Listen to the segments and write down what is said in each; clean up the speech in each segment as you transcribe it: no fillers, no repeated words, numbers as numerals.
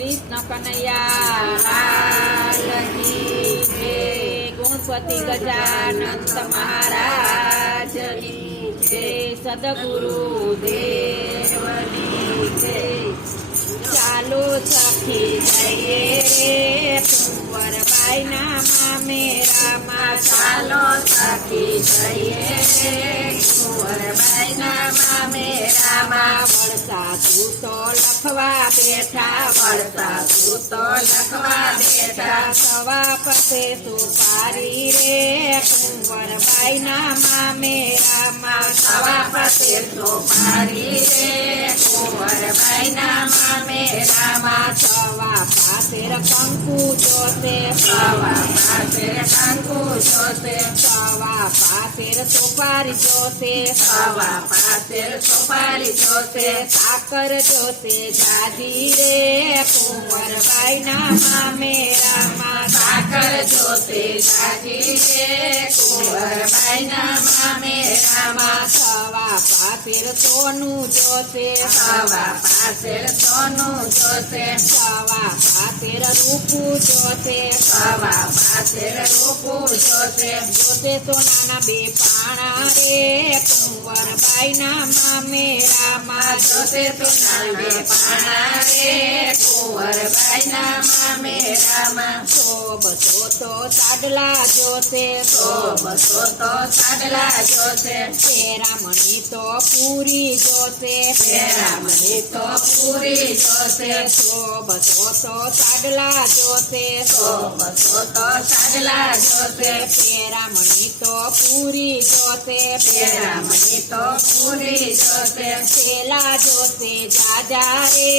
કૃષ્ણ કનૈયા લાલ કી જય. ગણપતિ ગજાનંદ મહારાજની જય. સદગુરુ દેવની જય. ચાલો સખી જઈએ રે કુંવરબાઈના મામેરામાં. ચાલો સખી જઈએ રે કુંવરબાઈના મામેરામાં. વરસાદુ તો લખવા બેઠા, વરસાદુ તો લખવા બેઠા. સવા પસે સુપારી રે કુંવરબાઈના મામેરામાં. સવા પસે સુપારી રે કુંવરબાઈના મામેરામાં. સવા પાસેર કંકુ જોશે, સવા પાસેર કંકુ જોશે. સવા પાસેર સુપારી જોશે, સવા પાસેર સુપારી જોશે. સાકર જોશે જાજી રે કુંવરબાઈના મામેરામાં. સાકર જોશે જાજી રે કુંવરબાઈના મામેરામાં. સવા પાસેર સોનું જોશે, સવા પાસેર સોનું જોશે. સવા પાસેર રૂપું જોશે, સવા પાસેર રૂપું જોશે. જોશે સોનાના બે પાણા રે કુંવરબાઈના મામેરામાં. જોશે સોનાના બે પાણા રે કુંવરબાઈના મામેરામાં. બસો તો સાડલા જોશે, બસો તો સાડલા જોશે. પેરામણી તો પૂરી જોશે, પેરામણી તો પૂરી જોશે. બસો તો સાડલા જોશે, બસો તો સાડલા જોશે. પેરામણી તો પૂરી જોશે, પેરામણી તો પૂરી જોશે. સેલા જોશે જાજા રે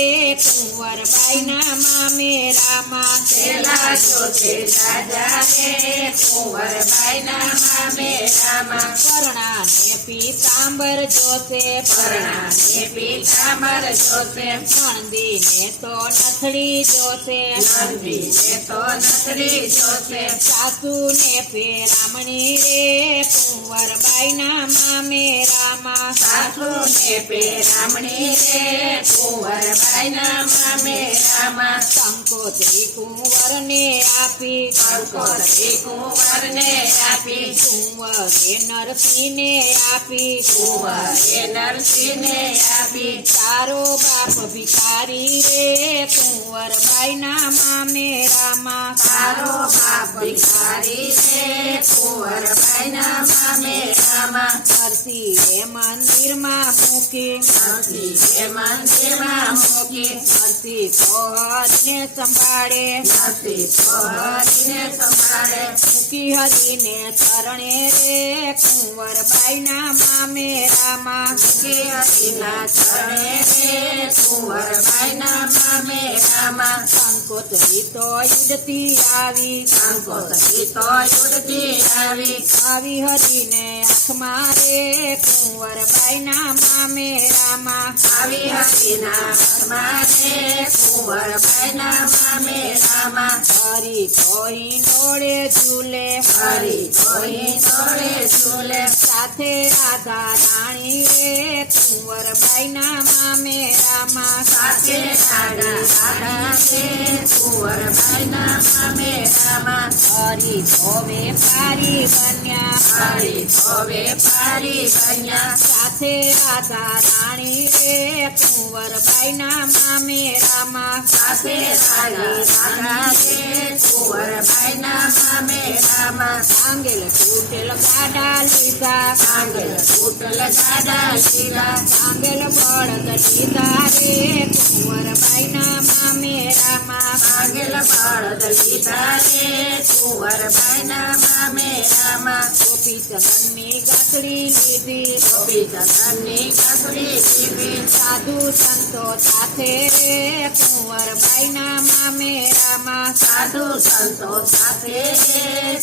કુંવરબાઈના મામેરામાં. સેલા જોશે જાજા રે કુંવરબાઈના મામેરામાં. પરણાને પીતાંબર જોશે, પરણાને પીતાંબર જોશે. નંદીને તો નથડી જોશે, નંદીને તો નથડી જોશે. સાસુને પેરામણી રે કુંવરબાઈના મામેરામાં. સાસુને પેરામણી રે કુંવરબાઈના મામેરામાં. કંકોત્રી કુંવરને આપી, કંકોત્રી કુંવરને આપી. કુંવરે નરસિંહને આપી, કુંવરે નરસિંહને આપી. તારો બાપ ભિખારી રે કુંવરબાઈના મામેરામાં. તારો બાપ ભિખારી રે કુંવરબાઈના મામેરામાં. નરસિંહે મંદિરમાં મૂકી, નરસિંહે મંદિરમાં મૂકી. નરસિંહ તો હરિને સંભાળે, નરસિંહ તો હરિને સંભાળે. મૂકી હરિને શરણે રે કુંવરબાઈના મામેરામાં. મૂકી હરિના શરણે રે કુંવરબાઈના મામેરામાં. કંકોત્રી તો યુડતી આવી, કંકોત્રી તો યુડતી આવી. આવી હરિને આંખમાં રે કુંવરબાઈના મામેરામાં. આવી હરિના આંખમાં રે કુંવરબાઈના મામેરામાં. હરી તો હિંડોળે ઝૂલે, હરી તો હિંડોળે ઝૂલે. સાથે રાધા રાણી રે કુંવરબાઈના મામેરામાં. સાથે રાધા રે કુંવરબાઈના મામેરામાં. હરી તો વેપારી બન્યા, હરી તો વેપારી બન્યા. સાથે રાધા રાણી રે કુંવરબાઈના મામેરામાં. સાથે રાધા રે કુંવરબાઈના મામેરામાં. સાંગેલ તૂટેલ ગાડા લીધા, સાંગેલ તૂટેલ ગાડા લીધા. સાંગેલ બળદ લીધા રે કુંવરબાઈના મામેરામાં. સાંગેલ બળદ લીધા રે કુંવરબાઈના મામેરામાં. ગોપીચંદનની ગાંસડી લીધી, ગોપીચંદનની ગાંસડી લીધી. સાધુ સંતો સાથે રે કુંવરબાઈના મામેરામાં સાધુ સંતો સાથે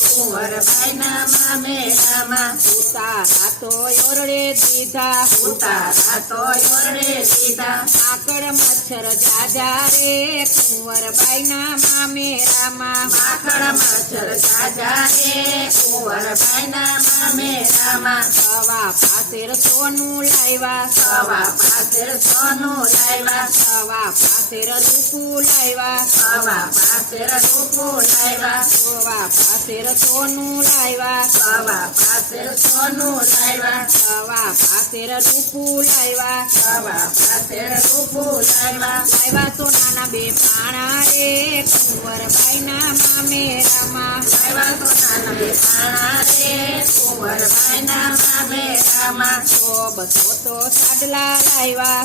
કુંવરબાઈના મામેરામાં ઉતારા તો ઓરડે દીધા ઉતારા તો ઓરડે દીધા આકડ મચ્છર જાજા રે કુંવરબાઈના મામેરામાં માખણ મચ્છર જાજા રે કુંવરબાઈના મામેરામાં સવા પાસેર સોનું લાવ્યા સવા પાસેર સોનું લાવ્યા સવા પાસેર રૂપું લાવ્યા સવા પાસેર રૂપું લાવ્યા સવા પાસેર સોનું લાવ્યા સવા પાસેર સોનું લાવ્યા સવા પાસેર રૂપું લાવ્યા સવા પાસેર રૂપું લાવ્યા લાવ્યા સોનાના બે પાણા રે કુંવરબાઈના મામેરામાં લાવ્યા તો નાના બે પાણા રે કુંવરબાઈના મામેરામાં બસો તો સાડલા લાવ્યા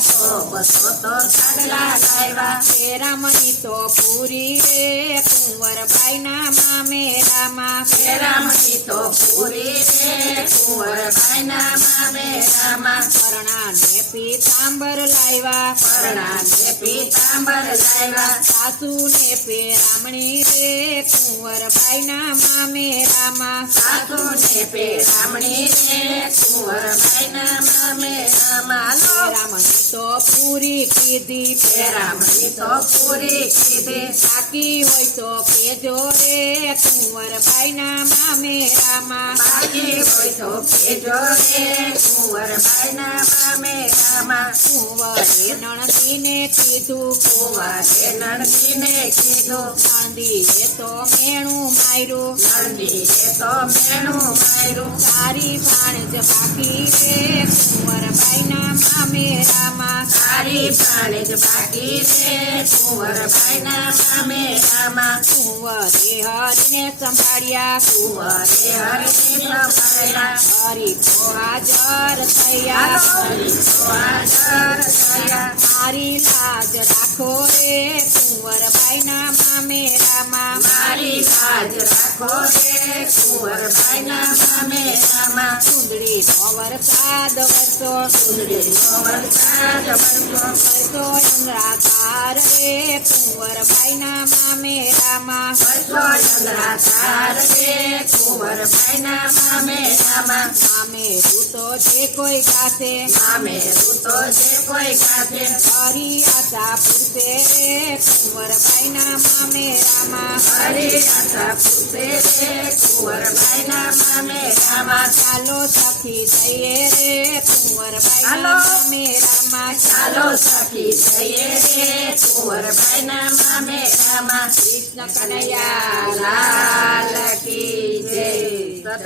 બસો તો સાડલા લાવ્યા પેરામણી તો પૂરી રે કુંવરબાઈના મામેરામાં પેરામણી તો પૂરી રે કુંવરબાઈના મામેરામાં પરણાને પીતાંબર લાવ્યા પરણાને પીતાંબર લાવ્યા સાસુને પેરામણી રે કુંવરબાઈના મામેરામાં સાસુને પેરામણી રે કુંવરબાઈના મામેરામાં પેરામણી તો પૂરી કીધી પેરામણી તો પૂરી કીધી બાકી હોય તો કેજો રે કુંવરબાઈના મામેરામાં બાકી હોય તો કેજો રે કુંવરબાઈના મામેરામાં કુંવરે નણંદીને કીધું કુંવરે નણંદીને કીધું નણંદીએ તો મેણું માર્યું નણંદીએ તો મેણું માર્યું તારી ભાણજ બાકી રે કુંવરબાઈના મામેરામાં તારી ભાણેજ બાકી રે કુંવરબાઈના મામેરામાં કુંવરે હરીને સંભાળ્યા કુંવરે હરિને સંભાળ્યા હરી કો હાજર થયા હાજર થયા મારી લાજ રાખો રે કુંવરબાઈના મામેરામાં મારી લાજ રાખો રે કુંવરબાઈના મામેરામાં સુંદરીનો વરસાદ વરસો સુંદરીનો વરસાદ વરસો વરસો અંગરાધાર રે કુંવરબાઈના મામેરામાં વરસો ચંદ્રાધાર રે કુંવરબાઈના મામેરામાં મામેરું તો જે કોઈ ગાશે મામેરું તો જે કોઈ ગાશે હરી આશા પૂરશે રે કુંવરબાઈના મામેરામાં હરી આશા પૂછે રે કુંવરબાઈના મામેરામાં ચાલો સખી જઈએ રે કુંવરબાઈના મામેરામાં ચાલો સખી જઈએ રે કુંવરબાઈના મામેરામાં કૃષ્ણ કનૈયા લાલ કી જય.